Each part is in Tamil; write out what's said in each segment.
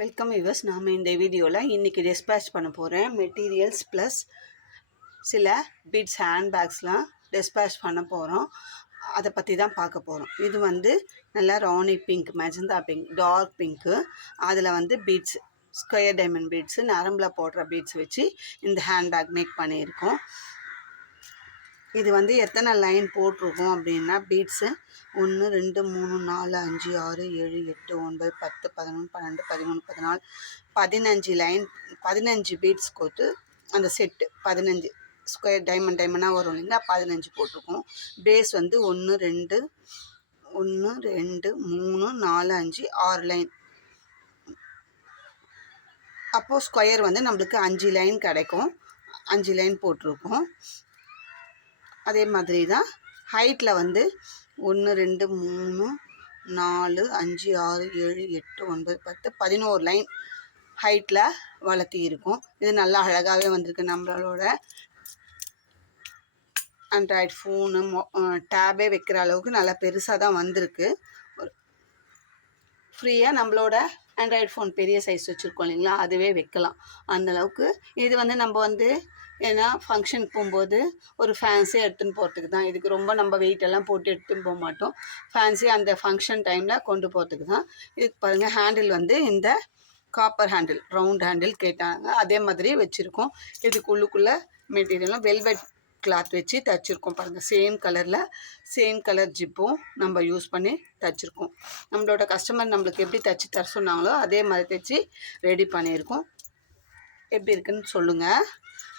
Welcome viewers. நாம் இந்த வீடியோவில் இன்றைக்கி டிஸ்பேச் பண்ண போகிறேன் மெட்டீரியல்ஸ் ப்ளஸ் சில பீட்ஸ் ஹேண்ட்பேக்ஸ்லாம் டிஸ்பேச் பண்ண போகிறோம். அதை பற்றி தான் பார்க்க போகிறோம். இது வந்து நல்லா ராணி pink, magenta pink, dark pink, அதில் பீட்ஸ் ஸ்கொயர் டைமண்ட் பீட்ஸு, நரம்பில் போடுற பீட்ஸ் வச்சு இந்த ஹேண்ட்பேக் மேக் பண்ணியிருக்கோம். இது எத்தனை லைன் போட்டிருக்கோம் அப்படின்னா, பீட்ஸு 1 2 3 4 5 6 7 8 9 10 11 12 13 14 15 லைன், 15 பீட்ஸ் கொடுத்து அந்த செட்டு 15 ஸ்கொயர் டைமண்டாக வரும் இல்லைங்களா, 15 போட்டிருக்கோம். Base 1 2 3 4 5 6 line. அப்போது ஸ்கொயர் நம்மளுக்கு 5 லைன் கிடைக்கும். 5 லைன் போட்டிருக்கோம். அதே மாதிரி தான் ஹைட்டில் 1 2 3 4 5 6 7 8 9 10 11 லைன் ஹைட்டில் வளர்த்தி இருக்கும். இது நல்லா அழகாகவே வந்திருக்கு. நம்மளோட ஆண்ட்ராய்டு ஃபோனு டேபே வைக்கிற அளவுக்கு நல்லா பெருசாக தான் வந்திருக்கு. ஃப்ரீயாக நம்மளோட ஆண்ட்ராய்டு ஃபோன் பெரிய சைஸ் வச்சுருக்கோம் இல்லைங்களா, அதுவே வைக்கலாம் அந்தளவுக்கு. இது நம்ம ஏன்னா ஃபங்க்ஷனுக்கு போகும்போது ஒரு ஃபேன்ஸியாக எடுத்துன்னு போகிறதுக்கு தான். இதுக்கு ரொம்ப நம்ம வெயிட்டெல்லாம் போட்டு எடுத்துன்னு போக மாட்டோம். ஃபேன்ஸியாக அந்த ஃபங்க்ஷன் டைமில் கொண்டு போகிறதுக்கு தான். இதுக்கு பாருங்கள், ஹேண்டில் இந்த காப்பர் ஹேண்டில், ரவுண்ட் ஹேண்டில் கேட்டாங்க, அதே மாதிரி வச்சுருக்கோம். இதுக்கு உள்ளுக்குள்ளே மெட்டீரியலும் வெல்வெட் கிளாத் வச்சு தைச்சிருக்கோம். பாருங்கள், சேம் கலர் ஜிப்பும் நம்ம யூஸ் பண்ணி தைச்சிருக்கோம். நம்மளோட கஸ்டமர் நம்மளுக்கு எப்படி தைச்சி தர சொன்னாங்களோ அதே மாதிரி தைச்சி ரெடி பண்ணியிருக்கோம். எப்படி இருக்குன்னு சொல்லுங்கள்,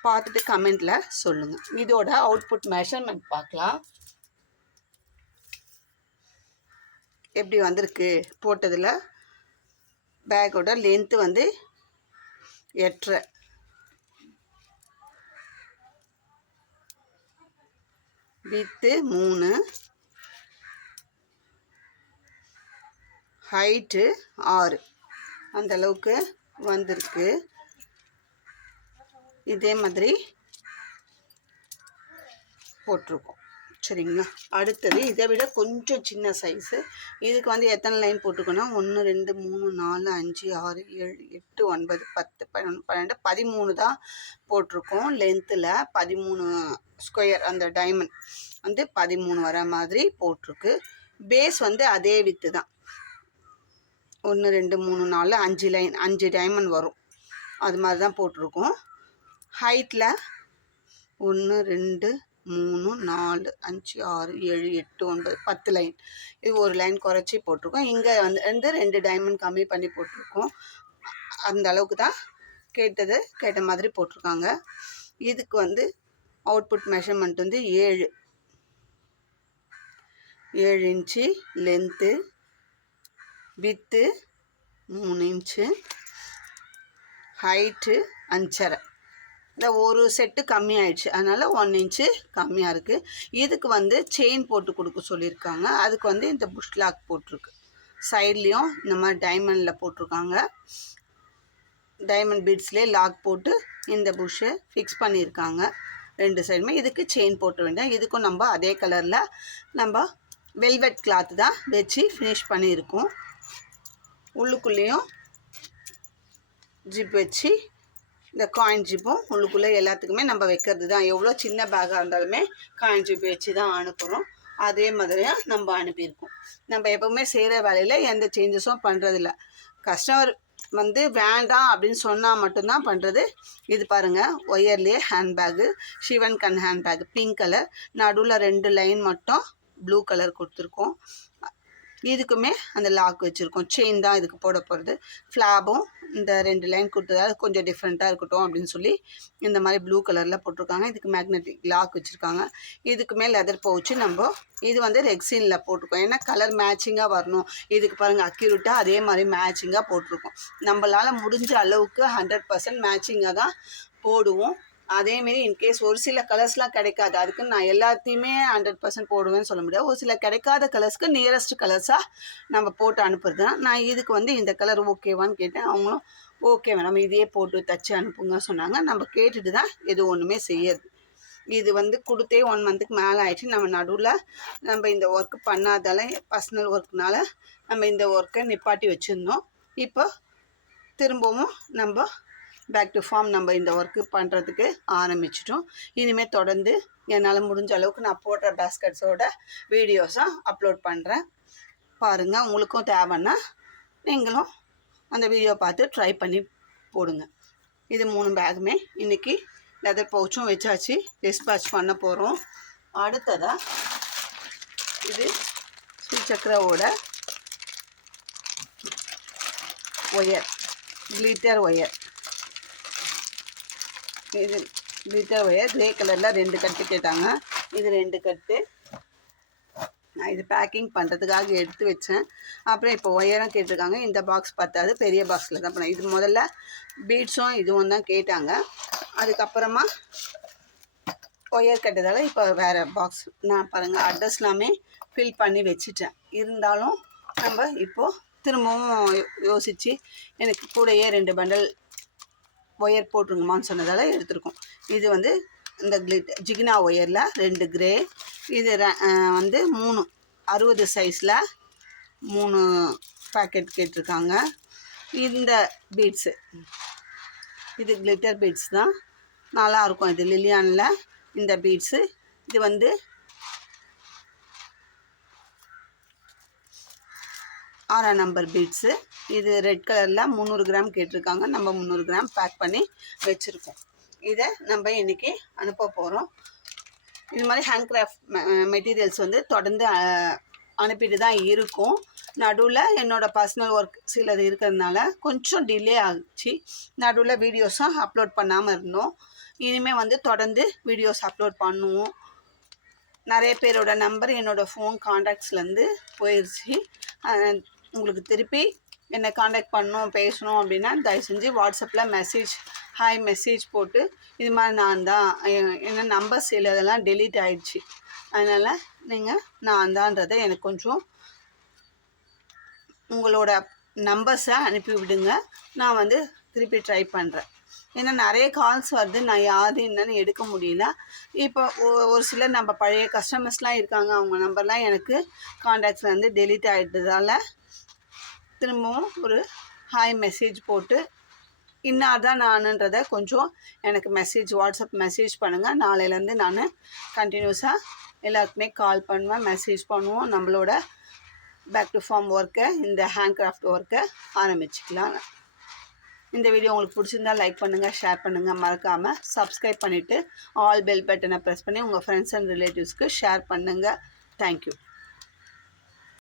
பார்த்துட்டு கமெண்டில் சொல்லுங்கள். இதோட அவுட்புட் மெஷர்மெண்ட் பார்க்கலாம். எப்படி வந்திருக்கு போட்டதில். பேக்கோட லென்த்து 8.5, வித்து 3, ஹைட்டு 6, அந்தளவுக்கு வந்திருக்கு. இதே மாதிரி போட்டிருக்கோம். சரிங்களா. அடுத்தது இதை விட கொஞ்சம் சின்ன சைஸு. இதுக்கு எத்தனை லைன் போட்டிருக்கோன்னா 1 2 3 4 5 6 7 8 9 10 11 12 13 தான் போட்டிருக்கோம். லென்த்தில் 13 ஸ்கொயர், அந்த டைமண்ட் 13 வர மாதிரி போட்டிருக்கு. பேஸ் அதே வித்து தான். 1 2 3 4 5 லைன், 5 டைமண்ட் வரும். அது மாதிரி தான் போட்டிருக்கோம். ஹைட்டில் 1 2 3 4 5 6 7 8 9 10 லைன். இது ஒரு லைன் குறைச்சி போட்டிருக்கோம். இங்கே 2 டைமண்ட் கம்மி பண்ணி போட்டிருக்கோம். அந்த அளவுக்கு தான் கேட்ட மாதிரி போட்டிருக்காங்க. இதுக்கு output measurement 7 inch length, with 3 inch, height 5.5. இந்த ஒரு செட்டு கம்மி ஆயிடுச்சு, அதனால் 1 இன்ச்சு கம்மியாக இருக்குது. இதுக்கு செயின் போட்டு கொடுக்க சொல்லியிருக்காங்க. அதுக்கு இந்த புஷ் லாக் போட்டிருக்கு. சைட்லேயும் இந்த மாதிரி டைமண்டில் போட்டிருக்காங்க. டைமண்ட் பீட்ஸ்லேயே லாக் போட்டு இந்த புஷ்ஷை ஃபிக்ஸ் பண்ணியிருக்காங்க 2 சைடுமே. இதுக்கு செயின் போட்டு வேண்டாம். இதுக்கும் நம்ம அதே கலரில் நம்ம வெல்வெட் கிளாத்து தான் வச்சு ஃபினிஷ் பண்ணியிருக்கோம். உள்ளுக்குள்ளேயும் ஜிப் வச்சு, இந்த காயின் ஜிப்பும் உள்ளுக்குள்ளே எல்லாத்துக்குமே நம்ம வைக்கிறது தான். எவ்வளோ சின்ன பேக்காக இருந்தாலுமே காயின் ஜிப் வச்சு தான் அனுப்புகிறோம். அதே மாதிரியாக நம்ம அனுப்பியிருக்கோம். நம்ம எப்போவுமே செய்கிற வேலையில் எந்த சேஞ்சஸும் பண்ணுறதில்ல. கஸ்டமர் வேண்டாம் அப்படின்னு சொன்னால் மட்டும்தான் பண்ணுறது. இது பாருங்கள், ஒயர்லேயே ஹேண்ட்பேக்கு, சிவன் கண் ஹேண்ட்பேக், பிங்க் கலர், நடுவில் 2 லைன் மட்டும் ப்ளூ கலர் கொடுத்துருக்கோம். இதுக்குமே அந்த லாக் வச்சுருக்கோம். செயின் தான் இதுக்கு போட போகிறது. ஃப்ளாபும் இந்த 2 லைன் கொடுத்ததால் கொஞ்சம் டிஃப்ரெண்ட்டாக இருக்கட்டும் அப்படின்னு சொல்லி இந்த மாதிரி ப்ளூ கலரில் போட்டிருக்காங்க. இதுக்கு மேக்னெட்டிக் லாக் வச்சுருக்காங்க. இதுக்குமே லெதர் பவுச்சு நம்ம இது ரெக்ஸினில் போட்டிருக்கோம். ஏன்னா கலர் மேட்சிங்காக வரணும். இதுக்கு பாருங்கள், அக்யூரேட்டாக அதே மாதிரி மேட்சிங்காக போட்டிருக்கோம். நம்மளால் முடிஞ்ச அளவுக்கு 100% மேட்சிங்காக தான் போடுவோம். அதேமாரி இன்கேஸ் ஒரு சில கலர்ஸ்லாம் கிடைக்காது, அதுக்கு நான் எல்லாத்தையுமே 100% போடுவேன்னு சொல்ல முடியாது. ஒரு சில கிடைக்காத கலர்ஸ்க்கு நியரஸ்ட் கலர்ஸாக நம்ம போட்டு அனுப்புறது தான். நான் இதுக்கு இந்த கலர் ஓகேவான்னு கேட்டேன். அவங்களும் ஓகே மேடம், இதையே போட்டு தச்சு அனுப்புங்க சொன்னாங்க. நம்ம கேட்டுட்டு தான் எது ஒன்றுமே செய்யறது. இது கொடுத்தே 1 மந்த்துக்கு மேலே ஆயிடுச்சு. நம்ம நடுவில் நம்ம இந்த ஒர்க் பண்ணாதால, பர்சனல் ஒர்க்னால நம்ம இந்த ஒர்க்கை நிப்பாட்டி வச்சுருந்தோம். இப்போ திரும்பவும் நம்ம பேக் டு ஃபார்ம் நம்ம இந்த ஒர்க்கு பண்ணுறதுக்கு ஆரம்பிச்சிட்டோம். இனிமேல் தொடர்ந்து என்னால் முடிஞ்ச அளவுக்கு நான் போடுற பேஸ்கெட்ஸோட வீடியோஸாக அப்லோட் பண்ணுறேன். பாருங்கள், உங்களுக்கும் தேவைன்னா நீங்களும் அந்த வீடியோ பார்த்து ட்ரை பண்ணி போடுங்க. இது 3 பேக்குமே இன்றைக்கி லெதர் பவுச்சும் வச்சாச்சு, டிஸ்பேட்ச் பண்ண போகிறோம். அடுத்ததாக இது ஸ்ரீசக்கராவோட ஒயர், கிளிட்டர் ஒயர். இது கிளிட்டர் ஒயர் கிரே கலரில் 2 கட்டு கேட்டாங்க. இது 2 கட்டு நான் இது பேக்கிங் பண்ணுறதுக்காக எடுத்து வச்சேன். அப்புறம் இப்போ ஒயரும் கேட்டிருக்காங்க. இந்த பாக்ஸ் பத்தாது, பெரிய பாக்ஸில் தான் பண்ணேன். இது முதல்ல பீட்ஸும் இதுவும் தான் கேட்டாங்க. அதுக்கப்புறமா ஒயர் கட்டதால் இப்போ வேறு பாக்ஸ் நான் பாருங்கள் அட்ரஸ் எல்லாமே ஃபில் பண்ணி வச்சுட்டேன். இருந்தாலும் நம்ம இப்போது திரும்பவும் யோசித்து எனக்கு கூடையே 2 பண்டல் ஒயர் போட்டுருங்கம்மான்னு சொன்னதால் எடுத்துருக்கோம். இது வந்து இந்த ஜிகினா ஒயரில் 2 கிரே, இது வந்து 3 60 சைஸில் 3 பேக்கெட் கேட்டிருக்காங்க. இந்த பீட்ஸு இது கிளிட்டர் பீட்ஸ் தான், நல்லாயிருக்கும். இது லிலியானில் இந்த பீட்ஸு. இது வந்து 6ஆம் நம்பர் பீட்ஸு. இது ரெட் கலரில் 300 கிராம் கேட்டிருக்காங்க. நம்ம 300 கிராம் பேக் பண்ணி வச்சுருக்கோம். இதை நம்ம இன்றைக்கி அனுப்ப போகிறோம். இது மாதிரி ஹேண்ட் கிராஃப்ட் மெட்டீரியல்ஸ் வந்து தொடர்ந்து அனுப்பிட்டு தான் இருக்கும். நடுவில் என்னோடய பர்சனல் ஒர்க் சிலது இருக்கிறதுனால கொஞ்சம் டிலே ஆச்சு. நடுவில் வீடியோஸும் அப்லோட் பண்ணாமல் இருந்தோம். இனிமேல் வந்து தொடர்ந்து வீடியோஸ் அப்லோட் பண்ணுவோம். நிறைய பேரோட நம்பர் என்னோடய ஃபோன் கான்டாக்ட்ஸ்லேருந்து போயிடுச்சு. உங்களுக்கு திருப்பி என்னை காண்டாக்ட் பண்ணணும், பேசணும் அப்படின்னா தயவு செஞ்சு வாட்ஸ்அப்பில் ஹாய் மெசேஜ் போட்டு இது மாதிரி நான் தான், என்ன நம்பர்ஸ் இதெல்லாம் டெலீட் ஆகிடுச்சு, அதனால் நீங்கள் நான் தான்றதை எனக்கு கொஞ்சம் உங்களோட நம்பர்ஸை அனுப்பி விடுங்க. நான் வந்து திருப்பி ட்ரை பண்ணுறேன். ஏன்னா நிறைய கால்ஸ் வருது, நான் யாரு என்னன்னு எடுக்க முடியல. இப்போ ஒரு சிலர் நம்ம பழைய கஸ்டமர்ஸ்லாம் இருக்காங்க, அவங்க நம்பர்லாம் எனக்கு கான்டாக்ட்ஸில் வந்து டெலீட் ஆகிட்டதால் திரும்பவும் ஒரு ஹாய் மெசேஜ் போட்டு இன்னார் தான் நானுன்றதை கொஞ்சம் எனக்கு வாட்ஸ்அப் மெசேஜ் பண்ணுங்கள். நாளையிலேருந்து நான் கண்டினியூஸாக எல்லாருக்குமே கால் பண்ணுவேன், மெசேஜ் பண்ணுவோம். நம்மளோட பேக் டு ஃபார்ம் ஒர்க்கை, இந்த ஹேண்ட் கிராஃப்ட் ஒர்க்கை ஆரம்பிச்சுக்கலாம். இந்த வீடியோ உங்களுக்கு பிடிச்சிருந்தால் லைக் பண்ணுங்கள், ஷேர் பண்ணுங்கள். மறக்காமல் சப்ஸ்கிரைப் பண்ணிவிட்டு ஆல் பெல் பட்டனை ப்ரெஸ் பண்ணி உங்கள் ஃப்ரெண்ட்ஸ் அண்ட் ரிலேட்டிவ்ஸ்க்கு ஷேர் பண்ணுங்கள். தேங்க்யூ.